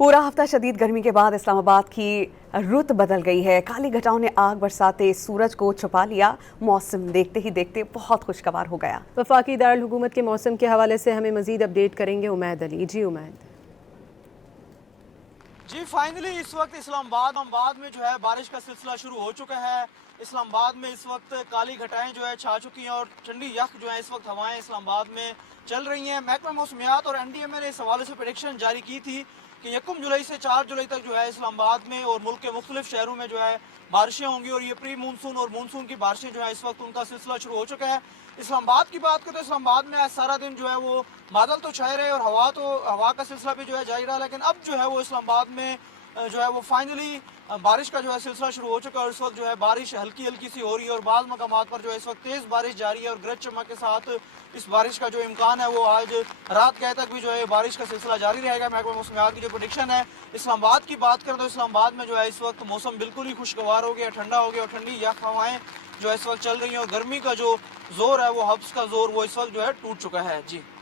पूरा हफ्ता शदीद गर्मी के बाद इस्लामाबाद की रुत बदल गई है। काली घटाओं ने आग बरसाते सूरज को छुपा लिया। मौसम देखते ही देखते बहुत खुशगवार हो गया। वफाकी दारुल हुकूमत के मौसम के हवाले से हमें मजीद अपडेट करेंगे उमैद अली। जी उमैद। जी फाइनली इस वक्त इस्लामाबाद में जो है बारिश का सिलसिला शुरू हो चुका है। इस्लामाबाद में इस वक्त काली घटाएं जो है छा चुकी हैं और ठंडी यख जो है इस वक्त हवाएं इस्लामाबाद में चल रही हैं। महकमा मौसमियात और एनडीएमए ने इस हवाले से प्रेडिक्शन जारी की थी कि 1 जुलाई से 4 जुलाई तक जो है इस्लामाबाद में और मुल्क के मुख्तलिफ शहरों में जो है बारिशें होंगी और ये प्री मानसून और मानसून की बारिशें जो है इस वक्त उनका सिलसिला शुरू हो चुका है। इस्लामाबाद की बात करें तो इस्लामाबाद में आज सारा दिन जो है वो बादल तो छाए रहे और हवा का सिलसिला भी जो है जारी रहा, लेकिन अब जो है वो इस्लामाबाद में जो है वो फाइनली बारिश का जो है सिलसिला शुरू हो चुका है और इस वक्त जो है बारिश हल्की हल्की सी हो रही है और बाज़ मकामात पर जो है इस वक्त तेज़ बारिश जारी है और गरज चमक के साथ इस बारिश का जो इम्कान है वो आज रात गए तक भी जो है बारिश का सिलसिला जारी रहेगा। महकमा मौसमियात की जो प्रेडिक्शन है, इस्लामाबाद की बात करें तो इस्लामाबाद में जो है इस वक्त मौसम बिल्कुल ही खुशगवार हो गया, ठंडा हो गया और ठंडी यख हवाएं जो है इस वक्त चल रही हैं और गर्मी का जो जोर है वो हब्स का जोर वो इस वक्त जो है टूट चुका है। जी।